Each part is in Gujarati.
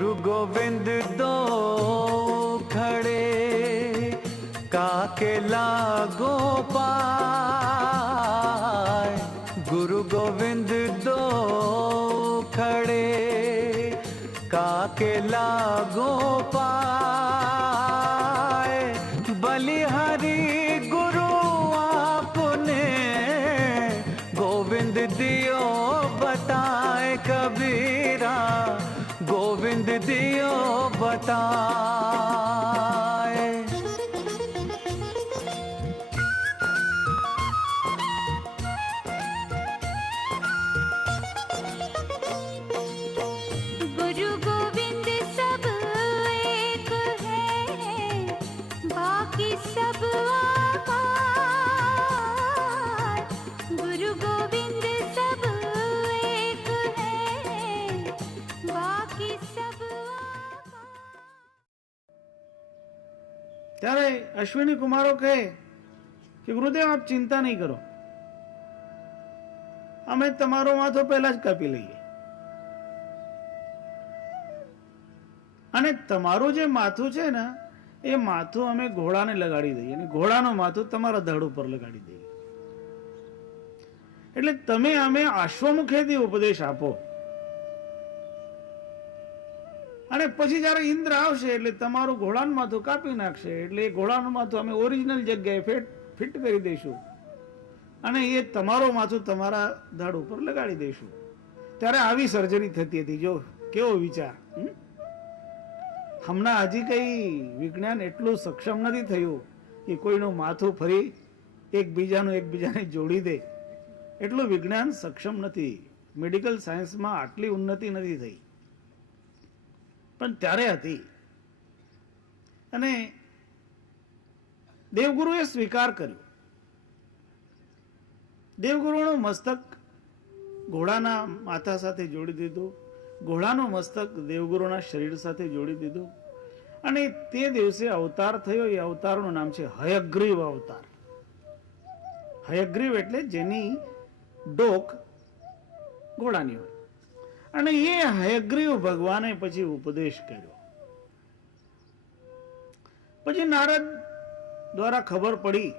गुरु गोविंद दो खड़े काके लागो पाए। गुरु गोविंद दो खड़े काके लागो पाए। बलिहारी गुरु आपने गोविंद दियो बताए। कबीरा गोविंद दियो बताए। गुरु गोविंद सब एक है, बाकी सब आकार। गुरु गोविंद सब एक है, बाकी सब आकार। ત્યારે અશ્વિની કુમારો કહે કે ગુરુદેવ આપ ચિંતા નહીં કરો, અમે તમારો માથો પહેલા જ કાપી લઈએ અને તમારું જે માથું છે ને એ માથું અમે ઘોડાને લગાડી દઈએ અને ઘોડાનું માથું તમારા ધડ ઉપર લગાડી દઈએ. એટલે તમે અમે અશ્વમુખેથી ઉપદેશ આપો અને પછી જયારે ઇન્દ્ર આવશે એટલે તમારું ઘોડાનું માથું કાપી નાખશે. એટલે એ ઘોડાનું માથું અમે ઓરિજિનલ જગ્યાએ ફિટ કરી દઈશું અને એ તમારું માથું તમારા ધડ ઉપર લગાડી દઈશું. ત્યારે આવી સર્જરી થતી હતી. જો કેવો વિચાર! હમણાં હજી કઈ વિજ્ઞાન એટલું સક્ષમ નથી થયું કે કોઈનું માથું ફરી એકબીજાને જોડી દે. એટલું વિજ્ઞાન સક્ષમ નથી. મેડિકલ સાયન્સમાં આટલી ઉન્નતિ નથી થઈ, પણ ત્યારે હતી. અને દેવગુરુએ સ્વીકાર કર્યો. દેવગુરુનું મસ્તક ઘોડાના માથા સાથે જોડી દીધું, ઘોડાનું મસ્તક દેવગુરુના શરીર સાથે જોડી દીધું અને તે દિવસે અવતાર થયો. એ અવતારનું નામ છે હયગ્રીવ અવતાર. હયગ્રીવ એટલે જેની ડોક ઘોડાની હોય. અને એ હયગ્રીવ ભગવાને પછી ઉપદેશ કર્યો. પછી નારદ દ્વારા ખબર પડી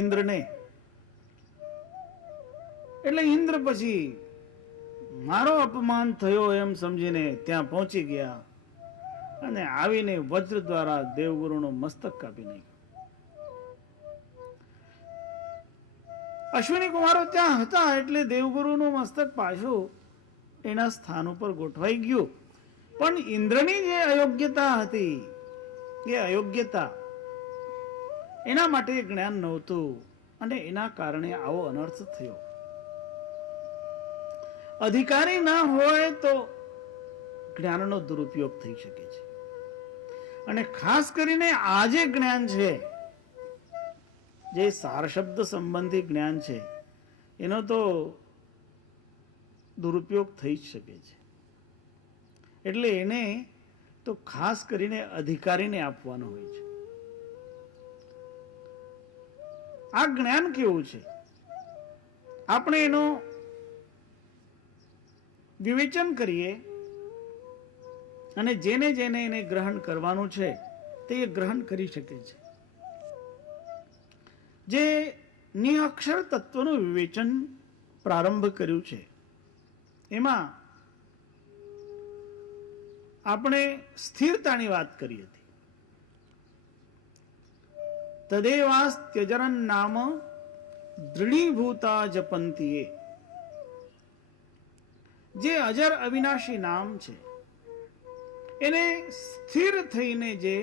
ઇન્દ્રને. એટલે ઇન્દ્ર પછી મારો અપમાન થયો એમ સમજીને ત્યાં પહોંચી ગયા અને આવીને વજ્ર દ્વારા દેવગુરુનું મસ્તક કાપી નાખ્યું. અશ્વિની કુમારો ત્યાં હતા એટલે દેવગુરુનું મસ્તક પાછું એના સ્થાન ઉપર ગોઠવાઈ ગયું. પણ ઇન્દ્રની જે અયોગ્યતા હતી એ અયોગ્યતા એના માટે જ્ઞાન નહોતું અને એના કારણે આવો અનર્થ થયો. અધિકારી ના હોય તો જ્ઞાનનો દુરુપયોગ થઈ શકે છે. અને ખાસ કરીને આ જે જ્ઞાન છે, જે સાર શબ્દ સંબંધી જ્ઞાન છે, એનો તો દુરુપયોગ થઈ જ શકે છે. એટલે એને તો ખાસ કરીને અધિકારીને આપવાનું હોય છે. આ જ્ઞાન કેવું છે, આપણે એનો વિવેચન કરીએ અને જેને જેને એને ગ્રહણ કરવાનું છે તે એ ગ્રહણ કરી શકે છે. જે નિઅક્ષર તત્વનું વિવેચન પ્રારંભ કર્યું છે એમાં આપણે સ્થિરતાની વાત કરી હતી. તદેવાસ્ત્યજરન નામ દૃઢીભૂતા જપંતીએ. જે અજર અવિનાશી નામ છે એને સ્થિર થઈને જે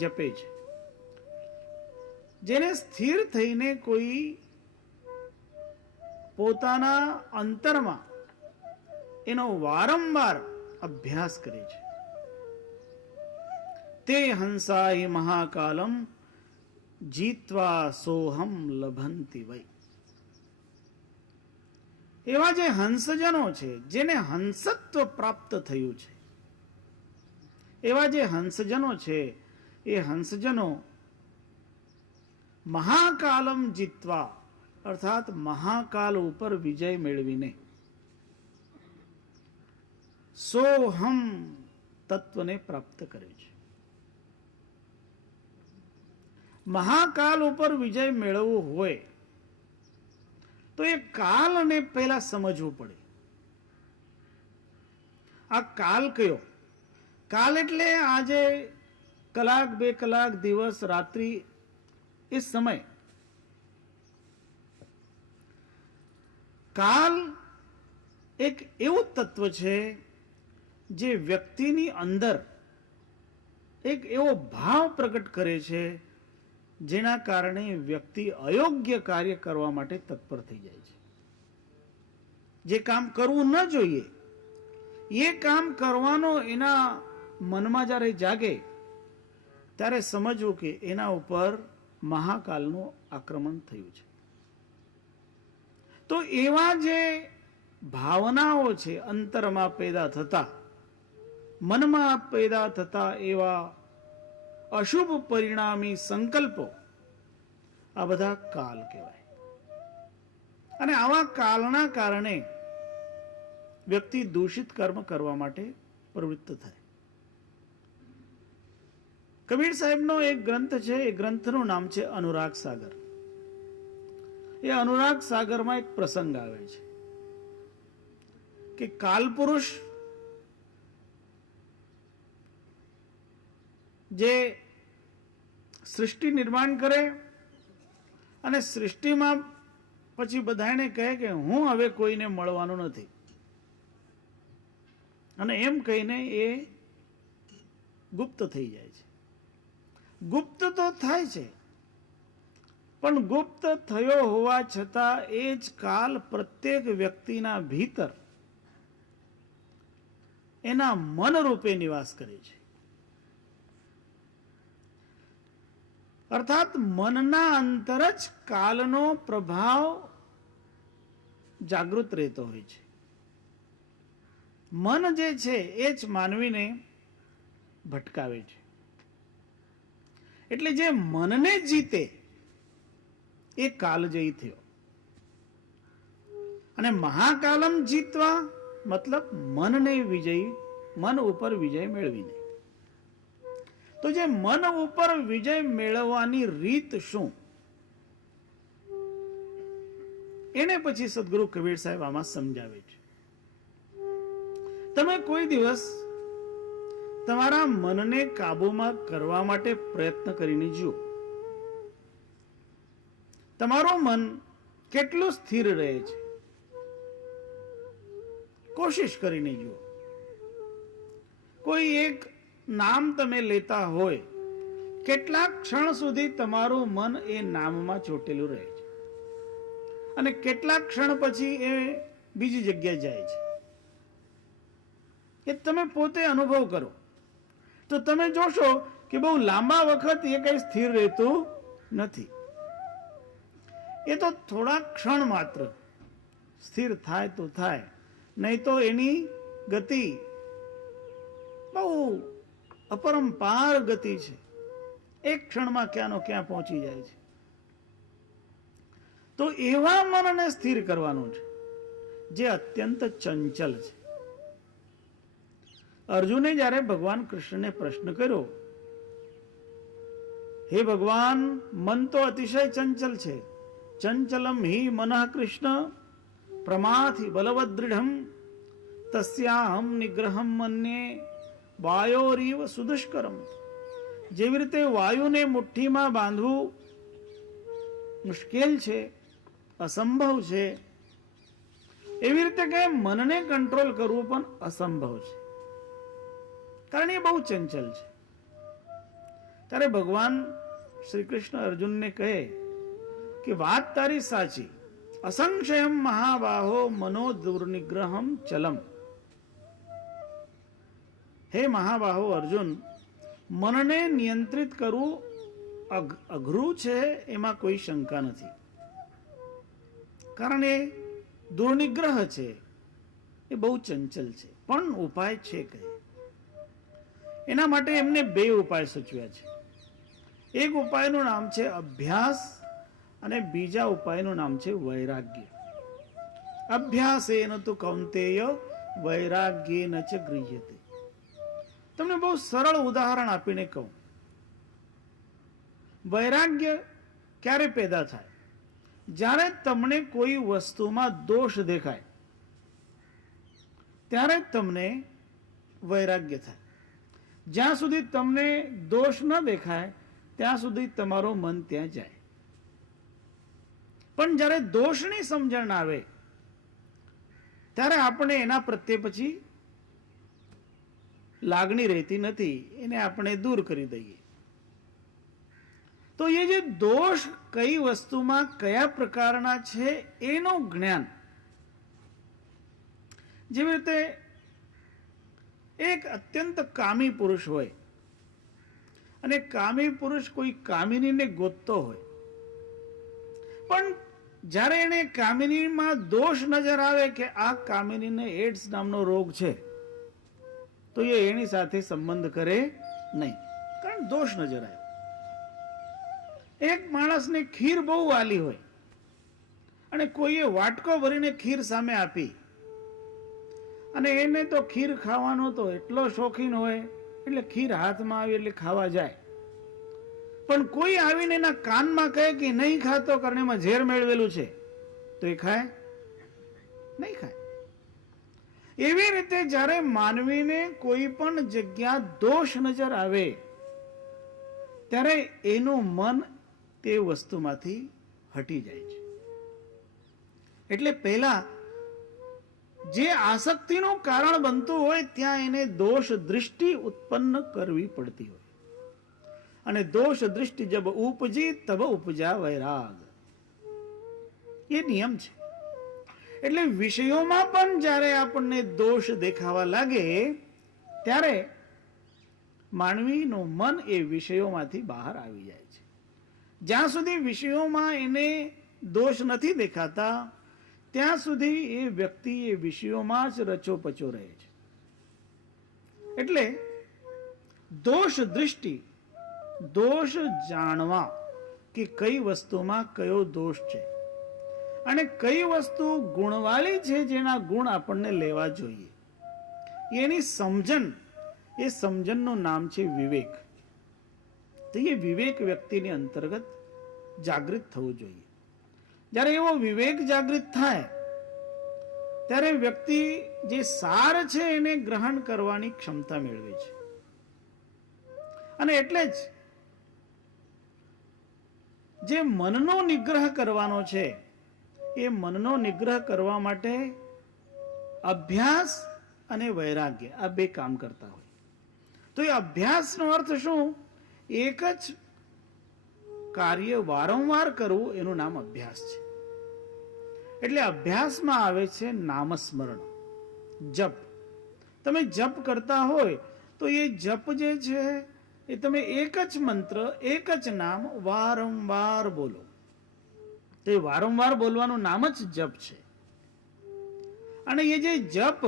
જપે છે, જેને સ્થિર થઈને કોઈ પોતાના અંતરમાં એનો વારંવાર અભ્યાસ કરે છે, તે હંસાય મહાકાલમ જીત્વા સોહમ લભંતિ વૈ. એવા જે હંસજનો છે, જેને હંસત્વ પ્રાપ્ત થયું છે, એવા જે હંસજનો છે, એ હંસજનો મહાકાલમ જીતવા અર્થાત મહાકાલ ઉપર વિજય મેળવીને સોહમ તત્વને પ્રાપ્ત કરે છે. મહાકાલ ઉપર વિજય મેળવવો હોય તો એ કાલને પહેલા સમજવું પડે. આ કાલ કયો? કાલ એટલે આજે કલાક, 2 કલાક, દિવસ, રાત્રિ, એ સમય. કાલ એક એવું તત્વ છે જે વ્યક્તિની અંદર એક એવો ભાવ પ્રગટ કરે છે જેના કારણે વ્યક્તિ અયોગ્ય કાર્ય કરવા માટે તત્પર થઈ જાય છે. જે કામ કરવું ન જોઈએ એ કામ કરવાનો એના મનમાં જ્યારે જાગે ત્યારે સમજવું કે એના ઉપર મહાકાલનું આક્રમણ થયું છે. તો એવા જે ભાવનાઓ છે અંતરમાં પેદા થતા, મનમાં પેદા થતા એવા અશુભ પરિણામી સંકલ્પો, આ બધા કાલ કહેવાય. અને આવા કાલના કારણે વ્યક્તિ દૂષિત કર્મ કરવા માટે પ્રવૃત્ત થાય. કબીર સાહેબનો એક ગ્રંથ છે, એ ગ્રંથનું નામ છે અનુરાગ સાગર. એ અનુરાગ સાગરમાં એક પ્રસંગ આવે છે કે કાલપુરુષ જે સૃષ્ટિ નિર્માણ કરે અને સૃષ્ટિમાં પછી બધાને કહે કે હું હવે કોઈને મળવાનો નથી, અને એમ કહીને એ ગુપ્ત થઈ જાય છે. ગુપ્ત તો થાય છે, પણ ગુપ્ત થયો હોવા છતાં એ જ કાલ પ્રત્યેક વ્યક્તિના ભીતર એના મન રૂપે નિવાસ કરે છે. અર્થાત મનના અંતર જ કાલનો પ્રભાવ જાગૃત રહેતો હોય છે. મન જે છે એ જ માનવીને ભટકાવે છે. એટલે જે મનને જીતે એ કાલજયી થયો. અને મહાકાલમ જીતવા મતલબ મનને વિજયી, મન ઉપર વિજય મેળવીને. તો જે મન ઉપર વિજય મેળવવાની રીત શું, એને પછી સદગુરુ કબીર સાહેબ આમાં સમજાવે છે. તમે કોઈ દિવસ તમારા મનને કાબુમાં કરવા માટે પ્રયત્ન કરીને જુઓ, તમારું મન કેટલું સ્થિર રહે છે. કોશિશ કરીને જુઓ. કોઈ એક નામ તમે લેતા હોય, કેટલાક ક્ષણ સુધી તમારું મન એ નામમાં ચોટેલું રહે છે, અને કેટલાક ક્ષણ પછી એ બીજી જગ્યાએ જાય છે. એ તમે પોતે અનુભવ કરો તો તમે જોશો કે બહુ લાંબા વખત એ કઈ સ્થિર રહેતું નથી. એ તો થોડા ક્ષણ માત્ર સ્થિર થાય તો થાય, નહીં તો એની ગતિ બહુ અપરંપાર ગતિ છે. એક ક્ષણમાં ક્યાંનો ક્યાં પહોંચી જાય છે. તો એવા મનને સ્થિર કરવાનું છે જે અત્યંત ચંચલ છે. અર્જુને જ્યારે ભગવાન કૃષ્ણને પ્રશ્ન કર્યો, હે ભગવાન, મન તો અતિશય ચંચલ છે, ચંચલમ હિ મનઃ કૃષ્ણ પ્રમાથી બલવદ દૃઢમ તસ્યાહમ નિગ્રહમ મન્યે વાયોરીવ સુદુષ્કરમ. જેવી રીતે વાયુને મુઠ્ઠીમાં બાંધવું મુશ્કેલ છે, અસંભવ છે, એવી રીતે કે મનને કંટ્રોલ કરવું પણ અસંભવ છે, કારણ એ બહુ ચંચલ છે. ત્યારે ભગવાન શ્રી કૃષ્ણ અર્જુનને કહે કે વાત તારી સાચી, અસંશયમ મહાબાહો મનો દુર્નિગ્રહમ ચલમ. હે મહાબાહો અર્જુન, મનને નિયંત્રિત કરવું અઘરું છે, એમાં કોઈ શંકા નથી, કારણ એ દુર્નિગ્રહ છે, એ બહુ ચંચલ છે. પણ ઉપાય છે કઈ? એના માટે એમને 2 ઉપાય સૂચવ્યા છે. એક ઉપાયનું નામ છે અભ્યાસ, અને બીજા ઉપાયનું નામ છે વૈરાગ્ય. અભ્યાસેન તો કૌંતેય વૈરાગ્યેન ચ ગૃહ્યતે. તમને બહુ સરળ ઉદાહરણ આપીને કહું, વૈરાગ્ય ક્યારે પેદા થાય? જ્યારે તમને કોઈ વસ્તુમાં દોષ દેખાય ત્યારે તમને વૈરાગ્ય થાય. જ્યાં સુધી તમને દોષ ન દેખાય ત્યાં સુધી તમારું મન ત્યાં જાય. પણ જ્યારે દોષની સમજણ આવે ત્યારે આપણે એના પ્રત્યે પછી લાગણી રહેતી નથી, એને આપણે દૂર કરી દઈએ. તો એ જે દોષ કઈ વસ્તુમાં કયા પ્રકારના છે એનું જ્ઞાન, જેવી રીતે એક અત્યંત કામી પુરુષ હોય અને કામી પુરુષ કોઈ કામિનીને ગોતતો હોય, પણ જ્યારે એને કામિનીમાં દોષ નજર આવે કે આ કામિનીને એડ્સ નામનો રોગ છે, તો એ એની સાથે સંબંધ કરે નહીં, કારણ દોષ નજર આવ્યો. એક માણસને ખીર બહુ વાલી હોય અને કોઈએ વાટકો ભરીને ખીર સામે આપી અને એને તો ખીર ખાવાનો તો એટલો શોખીન હોય એટલે ખીર હાથમાં આવી એટલે ખાવા જાય, પણ કોઈ આવીને એના કાનમાં કહે કે નહીં ખાતો કારણ એમાં ઝેર મેળવેલું છે, તો એ ખાય નહીં? ખાય. એવી રીતે જ્યારે માનવીને કોઈ પણ જગ્યા દોષ નજર આવે ત્યારે એનું મન તે વસ્તુમાંથી હટી જાય છે. એટલે પહેલા જે આસક્તિનું કારણ બનતું હોય ત્યાં એને દોષ દૃષ્ટિ ઉત્પન્ન કરવી પડતી હોય, અને દોષ દૃષ્ટિ જબ ઉપજી તબ ઉપજા વૈરાગ, એ નિયમ છે. એટલે વિષયોમાં પણ જ્યારે આપણને દોષ દેખાવા લાગે ત્યારે માનવીનું મન એ વિષયોમાંથી બહાર આવી જાય છે. જ્યાં સુધી વિષયોમાં એને દોષ નથી દેખાતા ત્યાં સુધી એ વ્યક્તિ એ વિષયોમાં જ રચોપચો રહે છે. એટલે દોષ દૃષ્ટિ, દોષ જાણવા કે કઈ વસ્તુમાં કયો દોષ છે અને કઈ વસ્તુ ગુણવાળી છે જેના ગુણ આપણને લેવા જોઈએ, એની સમજણ, એ સમજણનું નામ છે વિવેક. તો એ વિવેક વ્યક્તિની અંતર્ગત જાગૃત થવું જોઈએ. જ્યારે એવો વિવેક જાગૃત થાય ત્યારે વ્યક્તિ જે સાર છે એને ગ્રહણ કરવાની ક્ષમતા મેળવે છે. અને એટલે જ જે મનનો નિગ્રહ કરવાનો છે એ મનનો નિગ્રહ કરવા માટે અભ્યાસ અને વૈરાગ્ય આ બે કામ કરતા હોય. તો એ અભ્યાસનો અર્થ શું? એક જ કાર્ય વારંવાર કરવું, એનું નામ અભ્યાસ છે. એટલે અભ્યાસમાં આવે છે નામસ્મરણ, જપ. તમે જપ કરતા હોય તો એ જપ જે છે એ તમે એક જ મંત્ર, એક જ નામ વારંવાર બોલો. તો એ વારંવાર બોલવાનું નામ જ જપ છે. અને એ જે જપ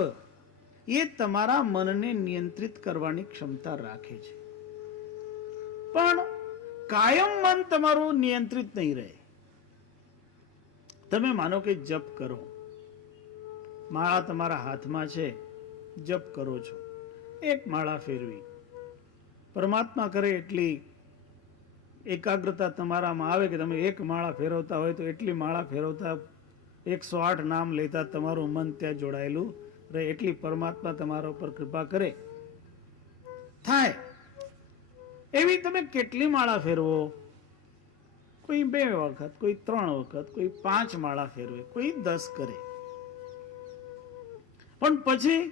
એ તમારા મનને નિયંત્રિત કરવાની ક્ષમતા રાખે છે. પણ કાયમ મન તમારું નિયંત્રિત નહીં રહે. તમે માનો કે જપ કરો, માળા તમારા હાથમાં છે, જપ કરો છો, એક માળા ફેરવી, પરમાત્મા કરે એટલી એકાગ્રતા તમારામાં આવે કે તમે એક માળા ફેરવતા હોય તો એટલી માળા ફેરવતા 108 નામ લેતા તમારું મન ત્યાં જોડાયેલું રહે, એટલી પરમાત્મા તમારા ઉપર કૃપા કરે થાય. એવી તમે કેટલી માળા ફેરવો? કોઈ 2 વખત, કોઈ 3 વખત, કોઈ 5 માળા ફેરવે, કોઈ 10 કરે. પણ પછી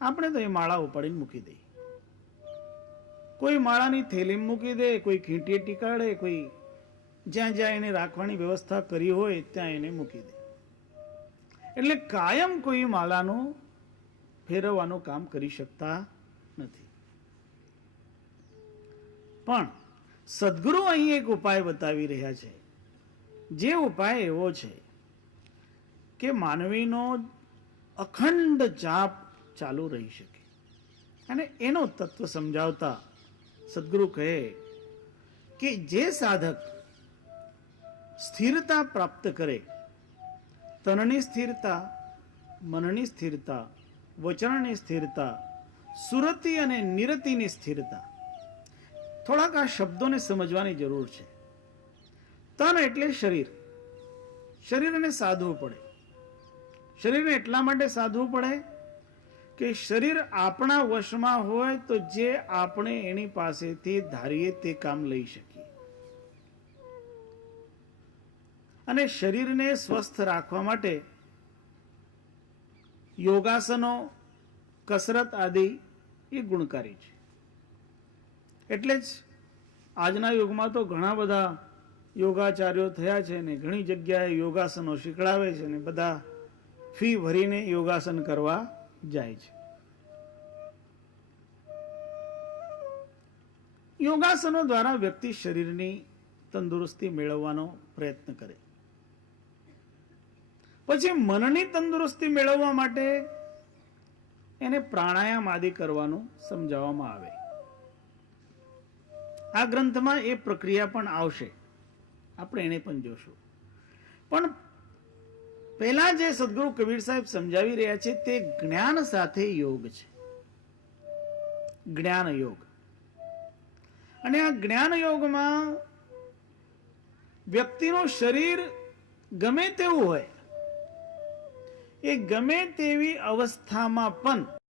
આપણે તો એ માળા ઉપાડીને મૂકી દઈએ. કોઈ માળાની થેલીમાં મૂકી દે, કોઈ ખીંટીએ ટીકાડે, કોઈ જ્યાં જ્યાં એને રાખવાની વ્યવસ્થા કરી હોય ત્યાં એને મૂકી દે. એટલે કાયમ કોઈ માળાનું ફેરવવાનું કામ કરી શકતા નથી. પણ સદગુરુ અહીં એક ઉપાય બતાવી રહ્યા છે. જે ઉપાય એવો છે કે માનવીનો અખંડ જાપ ચાલુ રહી શકે. અને એનો તત્વ સમજાવતા સદગુરુ કહે કે જે સાધક સ્થિરતા પ્રાપ્ત કરે, તનની સ્થિરતા, મનની સ્થિરતા, વચનની સ્થિરતા, સુરતિ અને નિરતિની સ્થિરતા. થોડાક આ શબ્દોને સમજવાની જરૂર છે. તન એટલે શરીર. શરીરને સાધવું પડે. શરીરને એટલા માટે સાધવું પડે કે શરીર આપણા વશમાં હોય તો જે આપણે એની પાસેથી ધારીએ તે કામ લઈ શકીએ. અને શરીરને સ્વસ્થ રાખવા માટે યોગાસનો, કસરત આદિ એ ગુણકારી છે. એટલે જ આજના યુગમાં તો ઘણા બધા યોગાચાર્યો થયા છે ને ઘણી જગ્યાએ યોગાસનો શીખડાવે છે ને બધા ફી ભરીને યોગાસન કરવા જાય છે. યોગાસનો દ્વારા વ્યક્તિ શરીરની તંદુરસ્તી મેળવવાનો પ્રયત્ન કરે. પછી મનની તંદુરસ્તી મેળવવા માટે એને પ્રાણાયામ આદિ કરવાનું સમજાવવામાં આવે. આ ગ્રંથમાં એ પ્રક્રિયા પણ આવશે, આપણે એને પણ જોશું. પણ પહેલા જે સદગુરુ કબીર સાહેબ સમજાવી રહ્યા છે તે જ્ઞાન સાથે યોગ છે. જ્ઞાન યોગ. અને આ જ્ઞાન યોગમાં વ્યક્તિનું શરીર ગમે તેવું હોય, એ ગમે તેવી અવસ્થામાં પણ